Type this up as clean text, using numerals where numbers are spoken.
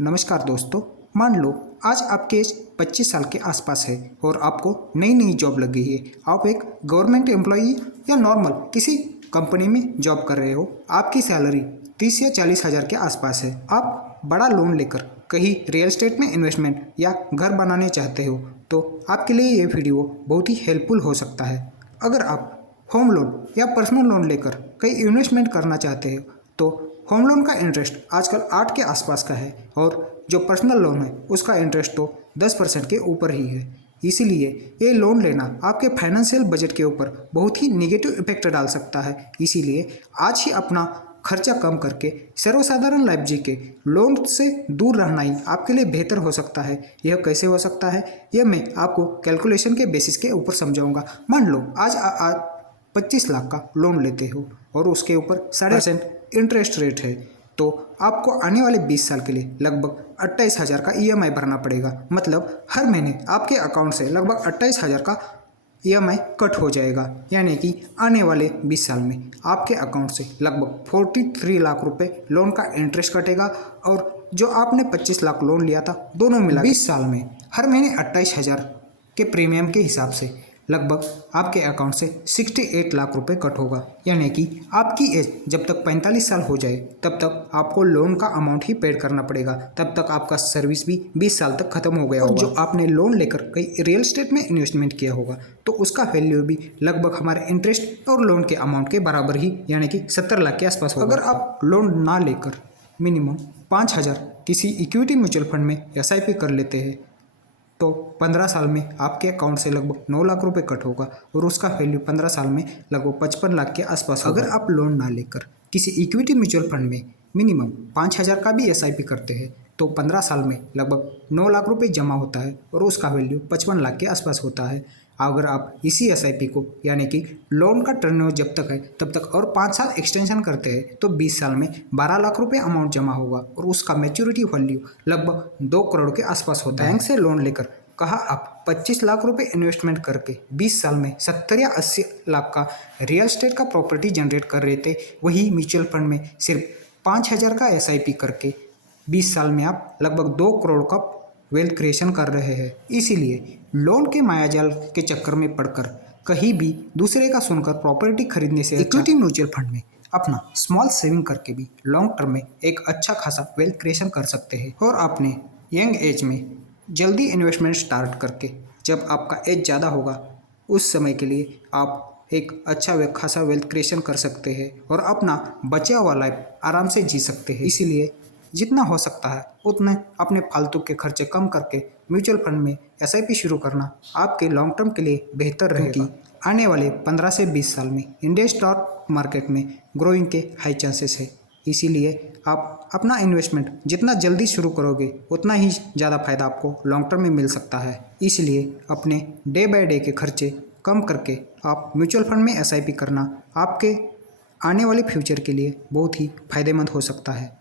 नमस्कार दोस्तों। मान लो आज आपकी एज 25 साल के आसपास है और आपको नई नई जॉब लग गई है। आप एक गवर्नमेंट एम्प्लॉई या नॉर्मल किसी कंपनी में जॉब कर रहे हो। आपकी सैलरी 30 या 40 हज़ार के आसपास है। आप बड़ा लोन लेकर कहीं रियल एस्टेट में इन्वेस्टमेंट या घर बनाने चाहते हो तो आपके लिए ये वीडियो बहुत ही हेल्पफुल हो सकता है। अगर आप होम लोन या पर्सनल लोन लेकर कहीं इन्वेस्टमेंट करना चाहते हो तो होम लोन का इंटरेस्ट आजकल 8 के आसपास का है और जो पर्सनल लोन है उसका इंटरेस्ट तो 10% के ऊपर ही है। इसीलिए ये लोन लेना आपके फाइनेंशियल बजट के ऊपर बहुत ही नेगेटिव इफेक्ट डाल सकता है। इसीलिए आज ही अपना खर्चा कम करके सर्वसाधारण लाइफ जी के लोन से दूर रहना ही आपके लिए बेहतर हो सकता है। यह कैसे हो सकता है यह मैं आपको कैलकुलेशन के बेसिस के ऊपर समझाऊंगा। मान लो आज 25 लाख का लोन लेते हो और उसके ऊपर 7% इंटरेस्ट रेट है तो आपको आने वाले 20 साल के लिए लगभग 28,000 का ईएमआई भरना पड़ेगा। मतलब हर महीने आपके अकाउंट से लगभग 28,000 का ईएमआई कट हो जाएगा। यानी कि आने वाले 20 साल में आपके अकाउंट से लगभग 43 लाख रुपए लोन का इंटरेस्ट कटेगा और जो आपने 25 लाख लोन लिया था दोनों मिला 20 साल में हर महीने 28,000 के प्रीमियम के हिसाब से लगभग आपके अकाउंट से 68 लाख रुपए कट होगा। यानी कि आपकी एज जब तक 45 साल हो जाए तब तक आपको लोन का अमाउंट ही पेड करना पड़ेगा। तब तक आपका सर्विस भी 20 साल तक खत्म हो गया होगा। जो आपने लोन लेकर कई रियल एस्टेट में इन्वेस्टमेंट किया होगा तो उसका वैल्यू भी लगभग हमारे इंटरेस्ट और लोन के अमाउंट के बराबर ही यानी कि 70 लाख के आसपास होगा। अगर आप लोन ना लेकर मिनिमम 5,000 किसी इक्विटी म्यूचुअल फंड में SIP कर लेते हैं तो 15 साल में आपके अकाउंट से लगभग 9 लाख रुपए कट होगा और उसका वैल्यू 15 साल में लगभग 55 लाख के आसपास होगा। अगर आप लोन ना लेकर किसी इक्विटी म्यूचुअल फंड में मिनिमम 5,000 का भी SIP करते हैं तो 15 साल में लगभग 9 लाख रुपए जमा होता है और उसका वैल्यू 55 लाख के आसपास होता है। अगर आप इसी SIP को यानी कि लोन का टर्नओवर जब तक है तब तक और 5 साल एक्सटेंशन करते हैं तो 20 साल में 12 लाख रुपए अमाउंट जमा होगा और उसका मैच्योरिटी वैल्यू लगभग 2 करोड़ के आसपास होता है। बैंक से लोन लेकर कहा आप 25 लाख रुपए इन्वेस्टमेंट करके 20 साल में 70 या 80 लाख का रियल एस्टेट का प्रॉपर्टी जनरेट कर रहे थे, वही म्यूचुअल फंड में सिर्फ 5,000 का SIP करके 20 साल में आप लगभग 2 करोड़ का वेल्थ क्रिएशन कर रहे हैं। इसीलिए लोन के मायाजाल के चक्कर में पड़कर कहीं भी दूसरे का सुनकर प्रॉपर्टी खरीदने से इक्विटी म्यूचुअल फंड में अपना स्मॉल सेविंग करके भी लॉन्ग टर्म में एक अच्छा खासा वेल्थ क्रिएशन कर सकते हैं। और आपने यंग एज में जल्दी इन्वेस्टमेंट स्टार्ट करके जब आपका एज ज़्यादा होगा उस समय के लिए आप एक अच्छा खासा वेल्थ क्रिएशन कर सकते हैं और अपना बचा हुआ लाइफ आराम से जी सकते हैं। इसीलिए जितना हो सकता है उतने अपने फालतू के खर्चे कम करके म्यूचुअल फंड में SIP शुरू करना आपके लॉन्ग टर्म के लिए बेहतर रहेगा। आने वाले 15 से 20 साल में इंडियन स्टॉक मार्केट में ग्रोइंग के हाई चांसेस है। इसीलिए आप अपना इन्वेस्टमेंट जितना जल्दी शुरू करोगे उतना ही ज़्यादा फायदा आपको लॉन्ग टर्म में मिल सकता है। इसलिए अपने डे बाय डे के खर्चे कम करके आप म्यूचुअल फंड में SIP करना आपके आने वाले फ्यूचर के लिए बहुत ही फायदेमंद हो सकता है।